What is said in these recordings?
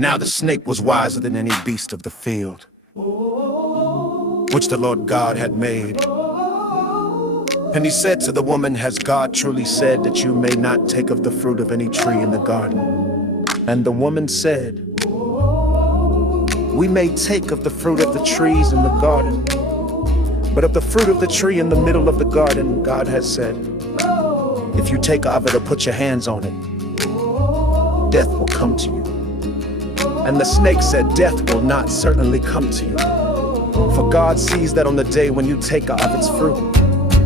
Now the snake was wiser than any beast of the field, which the Lord God had made. And he said to the woman, has God truly said that you may not take of the fruit of any tree in the garden? And the woman said, we may take of the fruit of the trees in the garden, but of the fruit of the tree in the middle of the garden, God has said, if you take of it or put your hands on it, death will come to you. And the snake said, death will not certainly come to you. For God sees that on the day when you take of its fruit,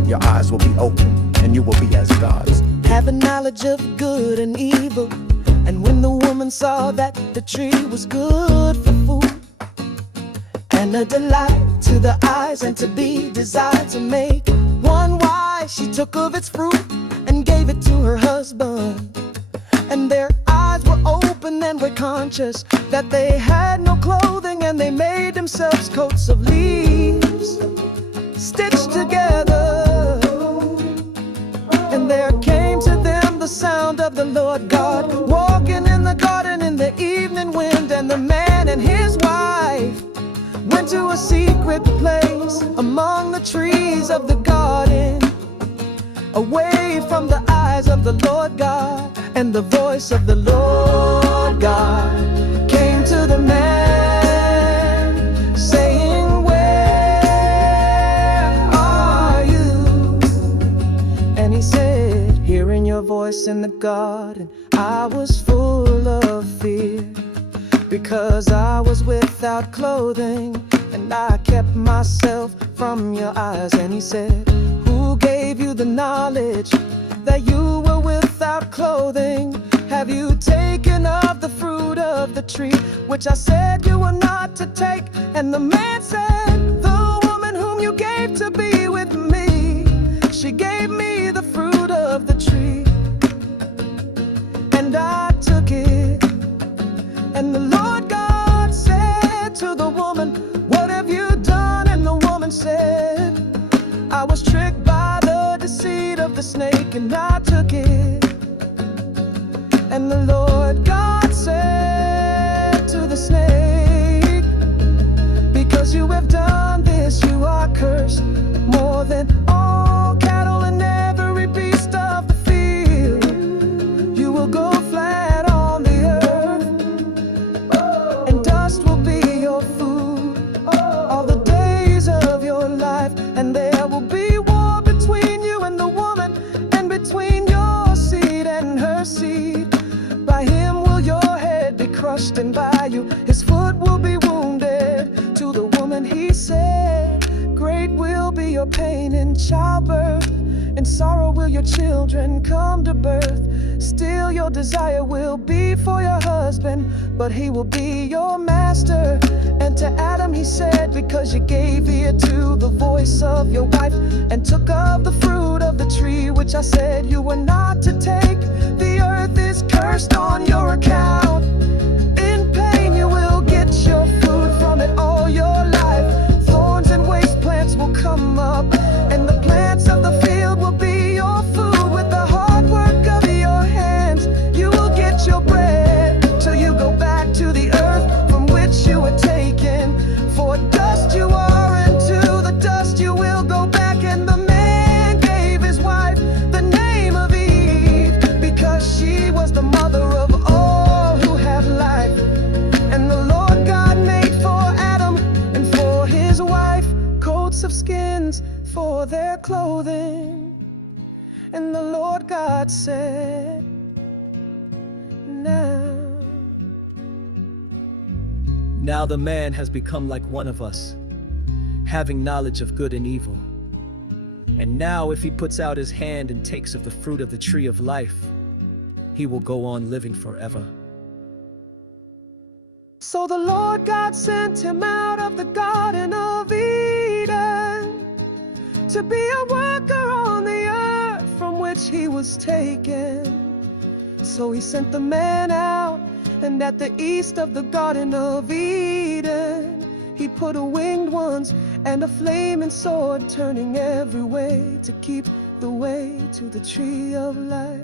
your eyes will be open and you will be as gods, having knowledge of good and evil. And when the woman saw that the tree was good for food, and a delight to the eyes, and to be desired to make one wise, she took of its fruit and gave it to her husband. And their eyes were open and were conscious that they had no clothing, and they made themselves coats of leaves stitched together. And there came to them the sound of the Lord God walking in the garden in the evening wind. And the man and his wife went to a secret place among the trees of the garden, away from the eyes of the Lord God. And the voice of the Lord God came to the man, saying, where are you? And he said, hearing your voice in the garden, I was full of fear, because I was without clothing, and I kept myself from your eyes. And he said, who gave you the knowledge that you were without clothing? Have you taken of the fruit of the tree, which I said you were not to take? And the man said, the woman whom you gave to be with me, she gave me the fruit of the tree, and I took it. And the Lord God said to the woman, what have you done? And the woman said, I was tricked by the deceit of the snake, and I took it. And the Lord God said to the snake, because you have done this, you are cursed more than all cattle and every beast of the field. You will go flat on the earth, and dust will be your food all the days of your life. And there will be war between you and the woman, and between your seed and her seed. By him will your head be crushed, and by you his foot will be wounded. To the woman he said, great will be your pain in childbirth, in sorrow will your children come to birth. Still your desire will be for your husband, but he will be your master. And to Adam he said, because you gave ear to the voice of your wife, and took of the fruit of the tree, which I said you were not to take, the earth is cursed on your account. In pain you will get your food from it all your life. Thorns and waste plants will come up, and the plants of the field will be your food. With the hard work of your hands you will get your bread, till you go back to the earth from which you were taken. For dust you are, and to the dust you will go back. And the man gave his wife the name of Eve, because she was the mother of all who have life. And the Lord God made for Adam and for his wife coats of skins for their clothing. And the Lord God said, now the man has become like one of us, having knowledge of good and evil. And now if he puts out his hand and takes of the fruit of the tree of life, he will go on living forever. So the Lord God sent him out of the Garden of Eden, to be a worker on the earth from which he was taken. So he sent the man out, and at the east of the Garden of Eden, he put a winged ones and a flaming sword, turning every way to keep the way to the tree of life.